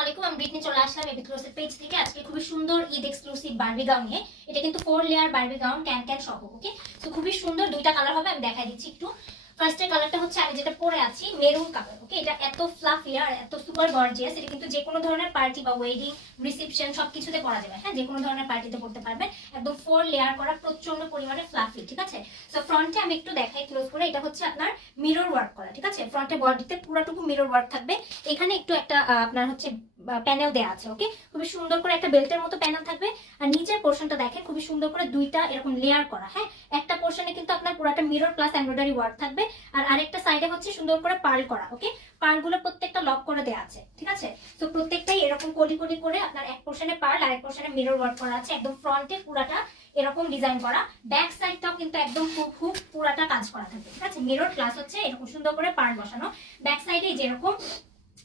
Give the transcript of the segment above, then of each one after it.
আলাইকুম, আমি চলে আসলাম থেকে। আজকে খুবই সুন্দর এটা কিন্তু ফোর লেয়ার ক্যান ক্যান তো খুবই সুন্দর, দুইটা কালার হবে, আমি দেখাই দিচ্ছি একটু। ফার্স্টের কালারটা হচ্ছে আমি যেটা পরে আছি মেরুন কালার ওকে এটা এত ফ্লাফি আর এত সুপার গর্জিয়াস এটা কিন্তু যে কোনো ধরনের পার্টি বা ওয়েডিং রিসেপশন সবকিছুতে করা যাবে হ্যাঁ? যে কোনো ধরনের পার্টিতে পড়তে পারবেন। একদম ফোর লেয়ার করা প্রচণ্ড পরিমাণে ফ্লাফি ঠিক আছে? সো ফ্রন্টে আমি একটু দেখাই ক্লোজ করে, এটা হচ্ছে আপনার মিরর ওয়ার্ক করা, ঠিক আছে? ফ্রন্টে বডিতে পুরোটুকু মিরর ওয়ার্ক থাকবে। এখানে একটু একটা আপনার হচ্ছে প্যানেল দেওয়া আছে ওকে খুবই সুন্দর করে একটা বেল্টের মতো প্যানেল থাকবে। আর নিচের পোর্শনটা দেখেন, খুবই সুন্দর করে দুইটা এরকম লেয়ার করা হ্যাঁ? একটা পোর্শনে কিন্তু আপনার পুরাটা মিরর প্লাস এমব্রয়ডারি ওয়ার্ক থাকবে। আর আরেকটা সাইডে হচ্ছে সুন্দর করে পার্ল করা ওকে পার্লগুলো প্রত্যেকটা লক করে দেওয়া আছে, ঠিক আছে? তো প্রত্যেকটাই এরকম কলি কলি করে আপনার এক পোর্শনে পার্ল আর এক পোর্শনে মিরর ওয়ার্ক করা আছে। একদম ফ্রন্টে পুরাটা এরকম ডিজাইন করা। ব্যাক সাইডটাও কিন্তু একদম খুব খুব পুরাটা কাজ করা থাকবে ঠিক আছে? মিরর প্লাস হচ্ছে এরকম সুন্দর করে পার্ল বসানো। ব্যাক সাইডে যেরকম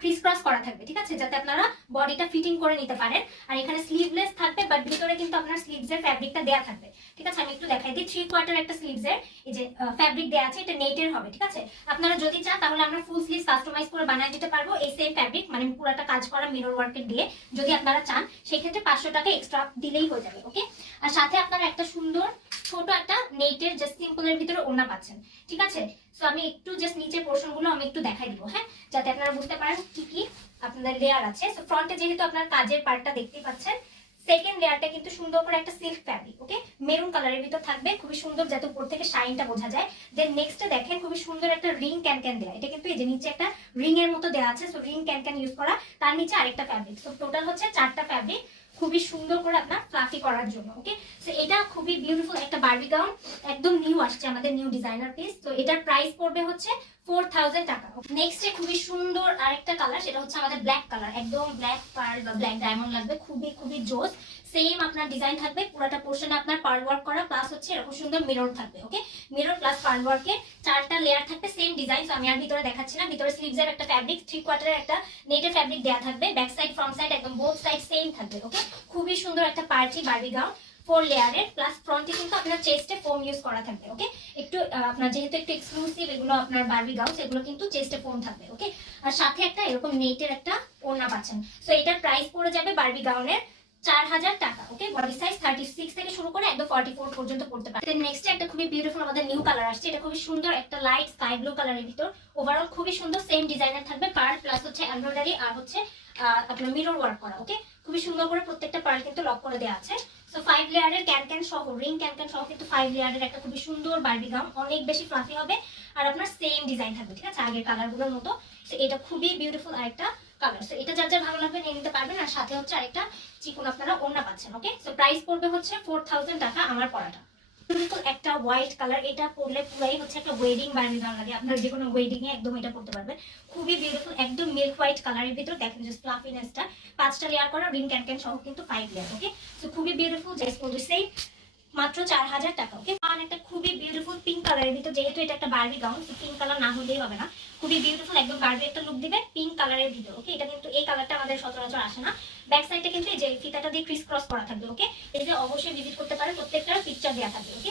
ক্রিস ক্রস করা থাকবে, ঠিক আছে? যাতে আপনারা বডিটা ফিটিং করে নিতে পারেন। আর এখানে স্লিভলেস থাকবে বাট ভিতরে কিন্তু আপনার স্লিভস এর ফ্যাব্রিকটা দেওয়া থাকবে। ঠিক আছে, আমি একটু দেখাই দিই। থ্রি কোয়ার্টার একটা স্লিভস এর, এই যে ফ্যাব্রিক দেওয়া আছে, এটা নেটের হবে, ঠিক আছে? আপনারা যদি চান, তাহলে আমরা ফুল স্লিভ কাস্টমাইজ করে বানিয়ে দিতে পারব এই সেম ফ্যাব্রিক মানে পুরোটা কাজ করা মিরর ওয়ার্কের দিয়ে। যদি আপনারা চান সেই ক্ষেত্রে পাঁচশো টাকা এক্সট্রা দিলেই হয়ে যাবে ওকে আর সাথে আপনারা একটা সুন্দর, ছোট একটা নেটের জাস্ট সিম্পলের ভিতরে ওনা পাচ্ছেন, ঠিক আছে? সো আমি একটু জাস্ট নিচের পোর্শনগুলো আমি একটু দেখাই দিব হ্যাঁ? যাতে আপনারা বুঝতে পারেন কি কি আপনাদের লেয়ার আছে। সো ফ্রন্টে যেহেতু আপনার কাজের পার্টটা দেখতেই পাচ্ছেন সেকেন্ড লেয়ারটা কিন্তু সুন্দর করে একটা সিল্ক ফ্যাব্রিক ওকে মেরুন কালারের ভিতর থাকবে, খুবই সুন্দর যাতে উপর থেকে শাইনটা বোঝা যায়। দেন নেক্সটে দেখেন, খুবই সুন্দর একটা রিং ক্যান ক্যান দেওয়া এটা কিন্তু এই যে নিচে একটা রিং এর মতো দেওয়া আছে so ring can can use করা। তার নিচে আরেকটা ফ্যাব্রিক সো টোটাল হচ্ছে চারটা ফ্যাব্রিক খুবই সুন্দর করে আপনার ফ্লাফি করার জন্য ওকে সো এটা খুবই বিউটিফুল একটা বারবি গাউন একদম নিউ আসছে আমাদের নিউ ডিজাইনার পিস তো এটার প্রাইস পড়বে হচ্ছে ফোর থাউজেন্ড টাকা। নেক্সট খুবই সুন্দর আরেকটা কালার সেটা হচ্ছে আমাদের ব্ল্যাক কালার একদম ব্ল্যাক ব্ল্যাক ডায়মন্ড লাগবে, খুবই খুবই সেম আপনার আপনার ওয়ার্ক করা প্লাস হচ্ছে এরকম সুন্দর মিরর থাকবে ওকে মিরর প্লাস চারটা লেয়ার থাকবে সেম ডিজাইন আমি আর ভিতরে না। ভিতরে একটা ফ্যাব্রিক থ্রি একটা ফ্যাব্রিক দেওয়া থাকবে। Back side front side side same থাকবে ওকে খুবই সুন্দর একটা পার্টি বারবি গাউন ফোর লেয়ারের প্লাস ফ্রন্টে কিন্তু আপনার চেস্টে ফোম ইউজ করা থাকবে ওকে একটু আপনার যেহেতু একটু এক্সক্লুসিভ এগুলো আপনার বারবি গাউস এগুলো কিন্তু চেস্টে ফোম থাকবে ওকে আর সাথে একটা এরকম নেটের একটা ওড়না পাচ্ছেন। সো এটার প্রাইস পড়ে যাবে বারবি গাউনের চার হাজার টাকা okay body size thirty six থেকে শুরু করে একদম ফর্টি ফোর পর্যন্ত পড়তে পারে নেক্সট একটা খুবই বিউটিফুল আমাদের নিউ কালার আসছে, এটা খুবই সুন্দর একটা লাইট স্কাই ব্লু কালারের ভিতর। ওভারঅল খুবই সুন্দর সেম ডিজাইনার থাকবে পার্ল প্লাস হচ্ছে এমব্রয়ডারি আর হচ্ছে আপনার মিরর ওয়ার্ক করা ওকে খুবই সুন্দর করে প্রত্যেকটা পার্ল কিন্তু লক করে দেওয়া আছে। সো ফাইভ লেয়ারের ক্যান ক্যান সহ রিং ক্যান ক্যান সহ কিন্তু ফাইভ লেয়ারের একটা খুবই সুন্দর বারবি গাউন অনেক বেশি ফ্লাফি হবে। আর আপনার সেম ডিজাইন থাকবে, ঠিক আছে? আগের কালারগুলোর মতো। সো এটা খুবই বিউটিফুল আরেকটা কালার সো এটা যার যার ভালো লাগবে নিয়ে নিতে পারবেন। আর সাথে হচ্ছে আরেকটা চিকন আপনারা ওড়না পাচ্ছেন ওকে সো প্রাইস পড়বে হচ্ছে ফোর টাকা আমার পড়াটা। বিউটিফুল একটা হোয়াইট কালার এটা পরলে পুরাই হচ্ছে একটা ওয়েডিং বানিয়ে দেওয়া লাগে। আপনার যে কোনো ওয়েডিং এ একদম এটা পড়তে পারবেন। খুবই বিউটিফুল একদম মিল্ক হোয়াইট কালারের ভিতর। দেখেন জাস্ট ফ্লাফিনেসটা পাঁচটা লেয়ার করা রিং ক্যান ক্যান সহ কিন্তু ফাইভ লেয়ার ওকে সো খুবই বিউটিফুল জাস্ট পড়বে সেই মাত্র চার হাজার টাকা ওকে আর একটা খুবই বিউটিফুল পিঙ্ক কালারের ভিতর, যেহেতু এটা একটা বার্বি গাউন পিঙ্ক কালার না হলেই হবে না। খুবই বিউটিফুল একদম বার্বি একটা লুক দিবে পিঙ্ক কালারের ভিতর ওকে এটা কিন্তু এই কালারটা আমাদের সচরাচর আসে না। ব্যাক সাইডটা কিন্তু এই যে ফিতাটা দিয়ে ক্রিস ক্রস করা থাকবে ওকে যে অবশ্যই ভিজিট করতে পারেন প্রত্যেকটা পিকচার দেওয়া থাকবে ওকে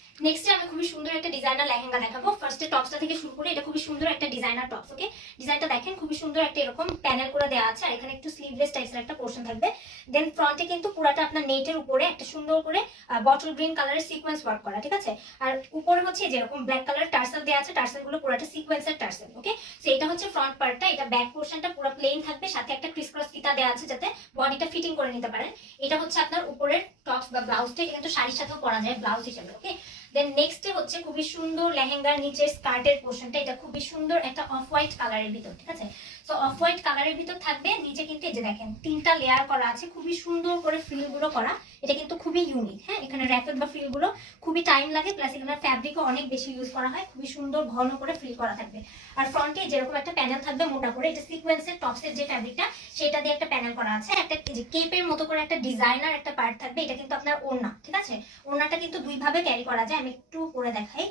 নেক্সটে আমি খুবই সুন্দর একটা ডিজাইনার লেহেঙ্গা দেখাবো। ফার্স্টে টপসটা থেকে শুরু করে এটা খুবই সুন্দর একটা ডিজাইনার টপস ওকে ডিজাইনটা দেখেন, খুবই সুন্দর একটা এরকম প্যানেল করে দেওয়া আছে, আর এখানে একটু স্লিভলেস টাইপসের একটা পোর্শন থাকবে। দেন ফ্রন্টে কিন্তু পুরাটা আপনার নেটের উপরে একটা সুন্দর করে বটল গ্রিন কালারের সিকোয়েন্স ওয়ার্ক করা, ঠিক আছে? আর উপরে হচ্ছে যেরকম ব্ল্যাক কালার টার্সেল দেওয়া আছে টার্সেলগুলো পুরাটা সিকোয়েন্সের টার্সেল ওকে সো এটা হচ্ছে ফ্রন্ট পার্টটা এটা ব্যাক পোর্শনটা পুরো প্লেন থাকবে, সাথে একটা ক্রিস ক্রস ফিতা দেওয়া আছে যাতে বডিটা ফিটিং করে নিতে পারেন। এটা হচ্ছে আপনার উপরের টপস বা ব্লাউজটা এটা কিন্তু শাড়ির সাথেও পরা যায় ব্লাউজ হিসেবে ওকে দেন নেক্সটে হচ্ছে খুবই সুন্দর লেহেঙ্গার নিচের স্কার্টের পোর্শনটা এটা খুবই সুন্দর একটা অফ হোয়াইট কালারের ভিতর, ঠিক আছে? তো অফ হোয়াইট কালারের ভিতর থাকবে নিচে কিন্তু এই যে দেখেন, তিনটা লেয়ার করা আছে, খুবই সুন্দর করে ফ্রিলগুলো করা। এটা কিন্তু খুবই ইউনিক হ্যাঁ? এখানে র্যাফেল বা ফ্রিলগুলো খুবই টাইম লাগে প্লাস এখানে ফ্যাব্রিকও অনেক বেশি ইউজ করা হয়, খুবই সুন্দর ঘন করে ফ্রিল করা থাকবে। আর ফ্রন্টে যেরকম একটা প্যানেল থাকবে মোটা করে, এটা সিকোয়েন্সের টপসের যে ফ্যাব্রিকটা সেটা দিয়ে একটা প্যানেল করা আছে। একটা কেপের মতো করে একটা ডিজাইনার একটা পার্ট থাকবে, এটা কিন্তু আপনার ওড়না, ঠিক আছে? ওড়নাটা কিন্তু দুই ভাবে ক্যারি করা যায়। আমি একটু পরে দেখাই।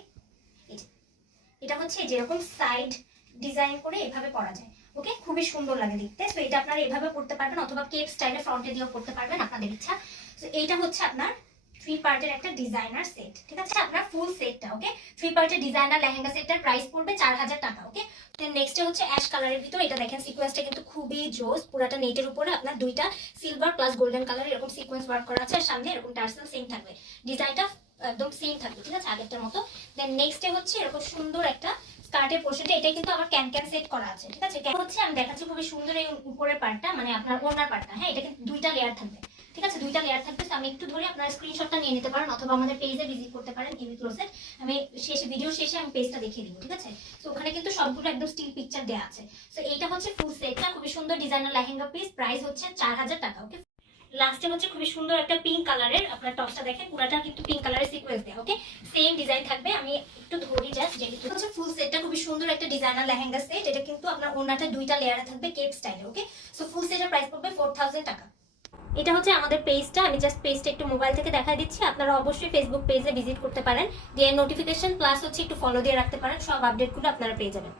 এটা হচ্ছে যেরকম সাইড ডিজাইন করে এভাবে পরা যায়। ওকে খুবই সুন্দর লাগে দেখতে। এটা আপনারা এভাবে পারবেন অথবা কেপ স্টাইলে ফ্রন্টে দিয়েও পারবেন আপনাদের ইচ্ছা। এইটা হচ্ছে আপনার থ্রি পার্টের একটা ডিজাইনার সেট ঠিক আছে? আপনার ফুল সেটটা ওকে থ্রি পার্টের ডিজাইনার লেহেঙ্গা সেটটার প্রাইস পড়বে চার হাজার টাকা ওকে নেক্সটে হচ্ছে অ্যাশ কালারের ভিতর, এটা দেখেন সিকোয়েন্সটা কিন্তু খুবই জোস। পুরাটা নেটের উপরে আপনার দুইটা সিলভার প্লাস গোল্ডেন কালার এরকম সিকোয়েন্স ওয়ার্ক করা আছে। আর সামনে এরকম টার্সেল সেম থাকবে। ডিজাইনটা একদম সেম থাকবে, ঠিক আছে? আগেরটার মতো। দেন নেক্সটে হচ্ছে এরকম সুন্দর একটা স্কার্টের পোর্শনটা এটা কিন্তু আমার ক্যান ক্যান সেট করা আছে, ঠিক আছে? হচ্ছে আমি দেখাচ্ছি খুবই সুন্দর এই উপরের পার্টটা মানে আপনার ওনার পার্টটা। হ্যাঁ এটা কিন্তু দুইটা লেয়ার থাকবে, ঠিক আছে? দুইটা লেয়ার থাকবে। আমি একটু ধরে আপনার স্ক্রিনশটটা নিয়ে নিতে পারেন, অথবা আমাদের পেজে ভিজিট করতে পারেন ইভি ক্লোসেট আমি শেষে ভিডিও শেষে আমি পেজটা দেখিয়ে দিব, ঠিক আছে? তো ওখানে কিন্তু সবগুলো একদম স্টিল পিকচার দেওয়া আছে। তো এইটা হচ্ছে ফুল সেটটা খুবই সুন্দর ডিজাইনার লেহেঙ্গা পিস প্রাইস হচ্ছে চার হাজার টাকা ওকে লাস্টে হচ্ছে খুবই সুন্দর একটা পিঙ্ক কালারের আপনার টপসটা দেখেন, পুরাটা কিন্তু পিঙ্ক কালারের সিকোয়েন্স দেওয়া ওকে সেম ডিজাইন থাকবে, আমি একটু ধরি জাস্ট যেহেতু হচ্ছে ফুল সেটটা খুবই সুন্দর একটা ডিজাইনার লেহেঙ্গা সেট এটা কিন্তু আপনার ওনাটা দুইটা লেয়ারে থাকবে কেপ স্টাইলে ওকে সো ফুল সেটের প্রাইস পড়বে ফোর টাকা। এটা হচ্ছে আমাদের পেজটা আমি জাস্ট পেজটা একটু মোবাইল থেকে দেখাই দিচ্ছি, আপনারা অবশ্যই ফেসবুক পেজে ভিজিট করতে পারেন। দিয়ে নোটিফিকেশন প্লাস হচ্ছে একটু ফলো দিয়ে রাখতে পারেন, সব আপডেটগুলো আপনারা পেয়ে যাবেন।